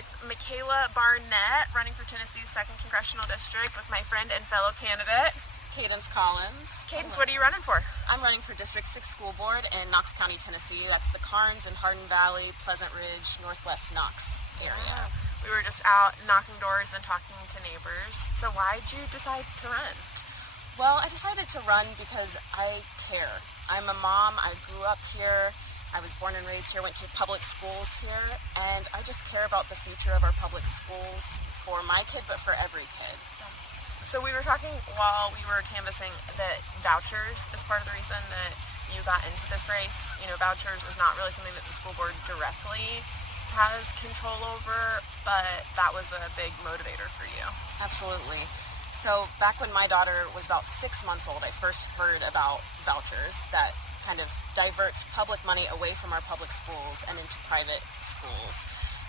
It's Michaela Barnett running for Tennessee's 2nd Congressional District with my friend and fellow candidate, Cadence Collins. Cadence, what are you running for? I'm running for District 6 School Board in Knox County, Tennessee. That's the Karnes and Hardin Valley, Pleasant Ridge, Northwest Knox area. We were just out knocking doors and talking to neighbors. So why'd you decide to run? Well, I decided to run because I care. I'm a mom. I grew up here. I was born and raised here, went to public schools here, and I just care about the future of our public schools for my kid, but for every kid. So we were talking while we were canvassing that vouchers is part of the reason that you got into this race. You know, vouchers is not really something that the school board directly has control over, but that was a big motivator for you. Absolutely. So back when my daughter was about 6 months old, I first heard about vouchers that kind of diverts public money away from our public schools and into private schools.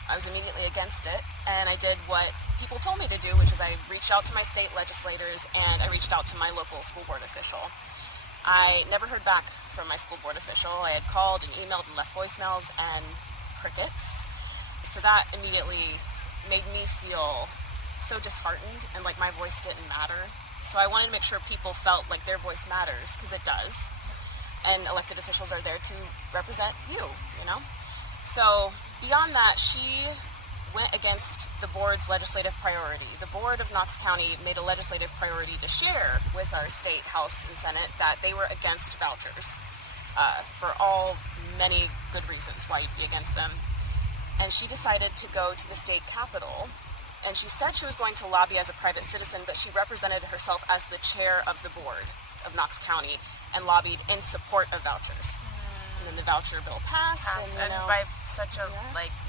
I was immediately against it, and I did what people told me to do, which is I reached out to my state legislators and I reached out to my local school board official. I never heard back from my school board official. I had called and emailed and left voicemails and crickets. So that immediately made me feel so disheartened and like my voice didn't matter. So I wanted to make sure people felt like their voice matters, because it does. And elected officials are there to represent you, you know? So beyond that, she went against the board's legislative priority. The board of Knox County made a legislative priority to share with our state House and Senate that they were against vouchers for all many good reasons why you'd be against them. And she decided to go to the state capitol, and she said she was going to lobby as a private citizen, but she represented herself as the chair of the board of Knox County and lobbied in support of vouchers. And then the voucher bill passed and by such a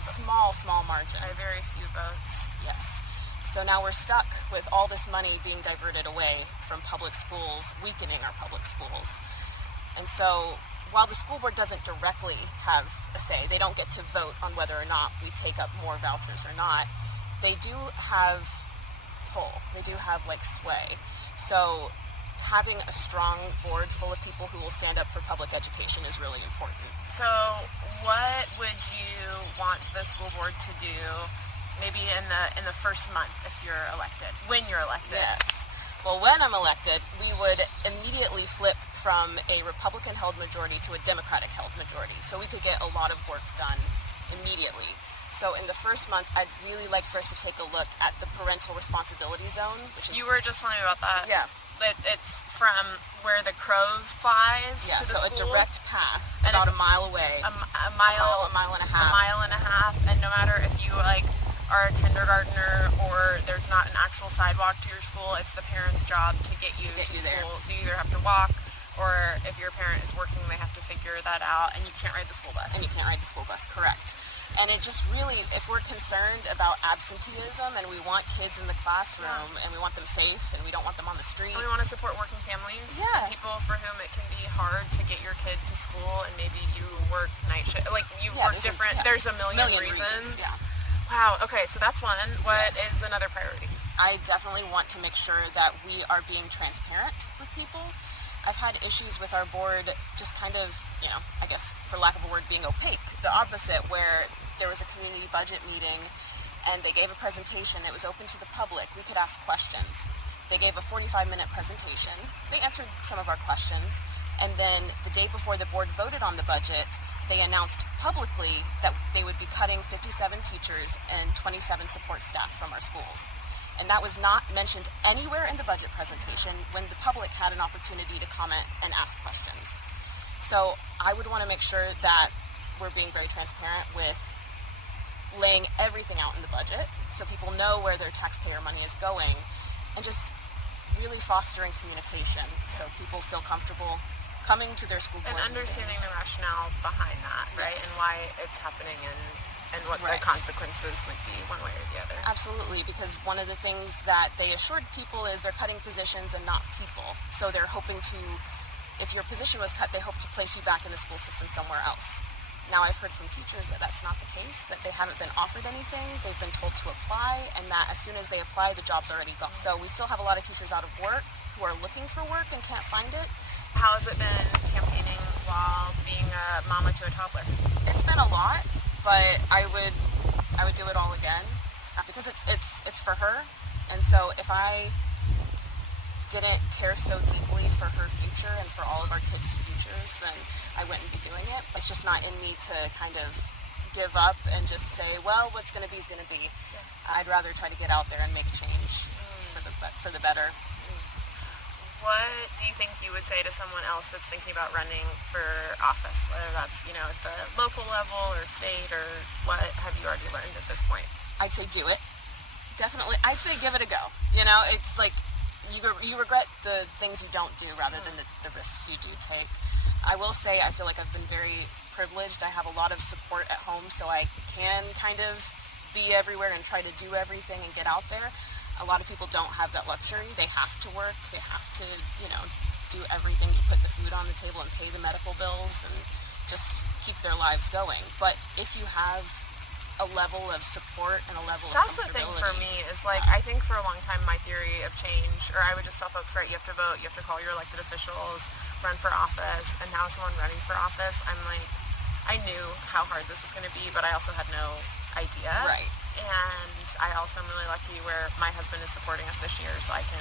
small margin. By very few votes. Yes. So now we're stuck with all this money being diverted away from public schools, weakening our public schools. And so while the school board doesn't directly have a say, they don't get to vote on whether or not we take up more vouchers or not, they do have pull. They do have sway. So having a strong board full of people who will stand up for public education is really important. So what would you want the school board to do maybe in the first month if you're elected, when you're elected? Yes. Well, when I'm elected, we would immediately flip from a Republican-held majority to a Democratic-held majority, so we could get a lot of work done immediately. So in the first month, I'd really like for us to take a look at the parental responsibility zone, which is... You were just telling me about that. Yeah. It's from where the crow flies to the school. Yeah, so a direct path, and about a mile away. A mile and a half. A mile and a half, and no matter if you are a kindergartner or there's not an actual sidewalk to your school, it's the parents' job to get you to school. There. So you either have to walk, or if your parent is working, they have to figure that out, and you can't ride the school bus. Correct. And it just really, if we're concerned about absenteeism and we want kids in the classroom and we want them safe and we don't want them on the street. And we want to support working families. Yeah. People for whom it can be hard to get your kid to school, and maybe you work night shift. You work different. There's a million reasons. Yeah. Wow. Okay, so that's one. What is another priority? I definitely want to make sure that we are being transparent with people. I've had issues with our board just kind of, I guess for lack of a word, being opaque. The opposite, where there was a community budget meeting and they gave a presentation. It was open to the public. We could ask questions. They gave a 45-minute presentation. They answered some of our questions. And then the day before the board voted on the budget, they announced publicly that they would be cutting 57 teachers and 27 support staff from our schools. And that was not mentioned anywhere in the budget presentation when the public had an opportunity to comment and ask questions. So I would want to make sure that we're being very transparent with laying everything out in the budget so people know where their taxpayer money is going, and just really fostering communication so people feel comfortable coming to their school board and understanding meetings. the rationale behind that, right? Yes. And why it's happening and what the consequences would be one way or the other. Absolutely, because one of the things that they assured people is they're cutting positions and not people. So they're hoping to, if your position was cut, they hope to place you back in the school system somewhere else. Now I've heard from teachers that that's not the case, that they haven't been offered anything, they've been told to apply, and that as soon as they apply, the job's already gone. So we still have a lot of teachers out of work who are looking for work and can't find it. How has it been campaigning while being a mama to a toddler? It's been a lot, but I would I would do it all again because it's for her. And so if I didn't care so deeply for her future and for all of our kids' futures, then I wouldn't be doing it. It's just not in me to kind of give up and just say, well, what's going to be is going to be. Yeah. I'd rather try to get out there and make change for the better. What do you think you would say to someone else that's thinking about running for office, whether that's, at the local level or state, or what have you already learned at this point? I'd say do it. Definitely. I'd say give it a go. It's like you regret the things you don't do rather than the risks you do take. I will say I feel like I've been very privileged. I have a lot of support at home, so I can kind of be everywhere and try to do everything and get out there. A lot of people don't have that luxury. They have to work. They have to, do everything to put the food on the table and pay the medical bills and just keep their lives going. But if you have a level of support and a level of comfortability. That's the thing for me is I think for a long time my theory of change, or I would just tell folks, right, you have to vote, you have to call your elected officials, run for office, and now someone running for office, I'm like, I knew how hard this was going to be, but I also had no idea. Right. And I also am really lucky where my husband is supporting us this year, so I can,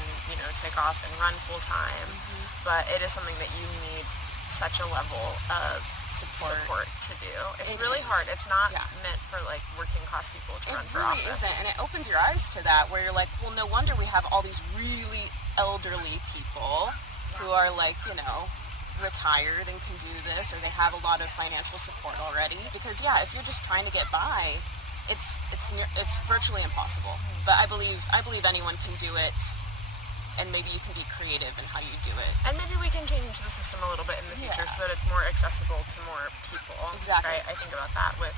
take off and run full time. Mm-hmm. But it is something that you need such a level of support to do. It's really hard. It's not meant for working class people to run for office. It really isn't, and it opens your eyes to that, where you're like, well, no wonder we have all these really elderly people who are retired and can do this, or they have a lot of financial support already. Because if you're just trying to get by, it's virtually impossible. But I believe anyone can do it. And maybe you can be creative in how you do it. And maybe we can change the system a little bit in the future so that it's more accessible to more people. Exactly. Right? I think about that with...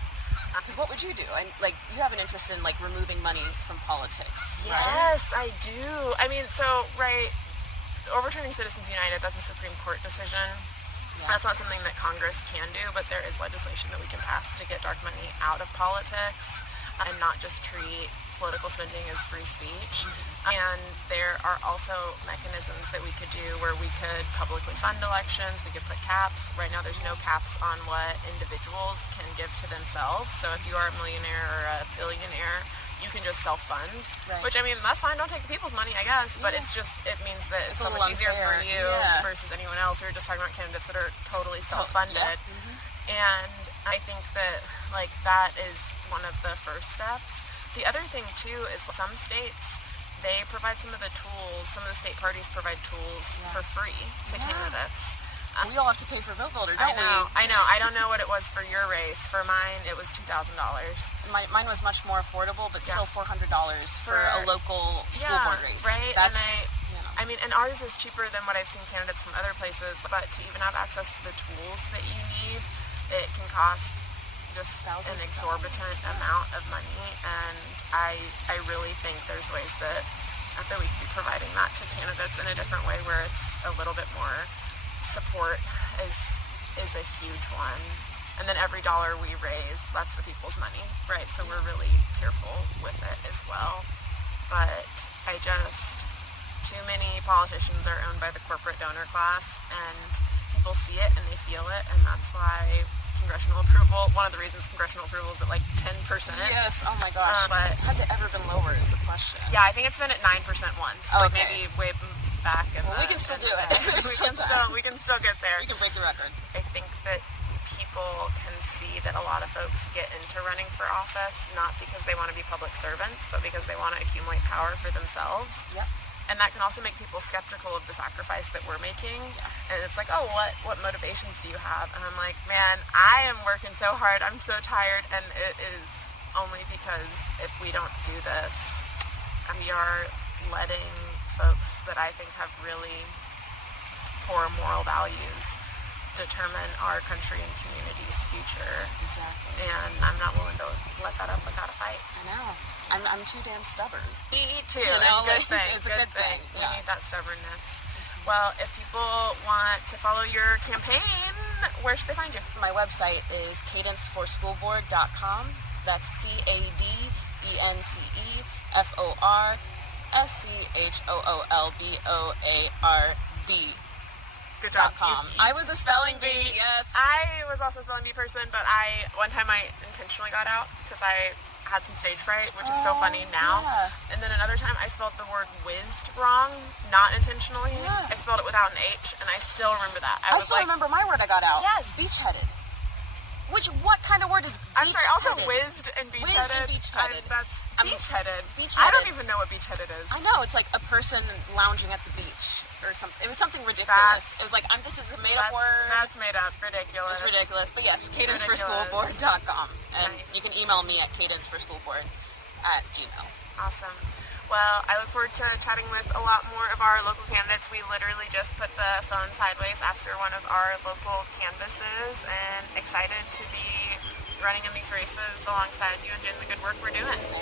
Because what would you do? And you have an interest in removing money from politics, right? Yes, I do. I mean, overturning Citizens United, that's a Supreme Court decision. Yeah. That's not something that Congress can do, but there is legislation that we can pass to get dark money out of politics and not just treat political spending as free speech. And there are also mechanisms that we could do where we could publicly fund elections, we could put caps. Right now there's no caps on what individuals can give to themselves. So if you are a millionaire or a billionaire, you can just self-fund. Right. Which, I mean, that's fine, don't take the people's money, I guess, but it means that it's so much easier for you versus anyone else. We were just talking about candidates that are totally self-funded. And I think that that is one of the first steps. The other thing, too, is some states, they provide some of the tools, some of the state parties provide tools for free to candidates. We all have to pay for Vote Builder, don't we? I know. I don't know what it was for your race. For mine, it was $2,000. Mine was much more affordable, but still $400 for a local school board race. Right? I mean, and ours is cheaper than what I've seen candidates from other places, but to even have access to the tools that you need, it can cost just an exorbitant amount of money, and I really think there's ways that we could be providing that to candidates in a different way where it's a little bit more support is a huge one. And then every dollar we raise, that's the people's money, right? So we're really careful with it as well. But too many politicians are owned by the corporate donor class, and people see it and they feel it, and that's why congressional approval, one of the reasons congressional approval is at 10%. Yes, oh my gosh. But has it ever been lower is the question. Yeah, I think it's been at 9% once. Maybe way back. We can still do it. we can still get there. We can break the record. I think that people can see that a lot of folks get into running for office not because they want to be public servants, but because they want to accumulate power for themselves. Yep. And that can also make people skeptical of the sacrifice that we're making. Yeah. And it's what motivations do you have? And I'm like, man, I am working so hard. I'm so tired. And it is only because if we don't do this, we are letting folks that I think have really poor moral values determine our country and community's future. Exactly. And I'm not willing to let that up without a fight. I know. I'm too damn stubborn. Me too. Good thing. It's a good thing. We need that stubbornness. Well, if people want to follow your campaign, where should they find you? My website is cadenceforschoolboard.com. That's CADENCEFORSCHOOLBOARD. Good job. I was a spelling bee, yes. I was also a spelling bee person, but one time I intentionally got out because I had some stage fright, which is so funny now. Yeah. And then another time I spelled the word whizzed wrong, not intentionally. Yeah. I spelled it without an H, and I still remember that. I still remember my word I got out. Yes. Beach-headed. What kind of word is beach-headed? I'm sorry, also whizzed and beach-headed. Whizzed and beach-headed. That's beach-headed. Beach-headed. I don't even know what beach-headed is. I know, it's like a person lounging at the beach or something. It was something ridiculous. It was like, this is a made-up word. That's made up. Ridiculous. It's ridiculous. But yes, cadenceforschoolboard.com. And Nice. you can email me at cadenceforschoolboard@gmail. Awesome. Well, I look forward to chatting with a lot more of our local candidates. We literally just put the phone sideways after one of our local canvasses, and excited to be running in these races alongside you and doing the good work we're doing. Same.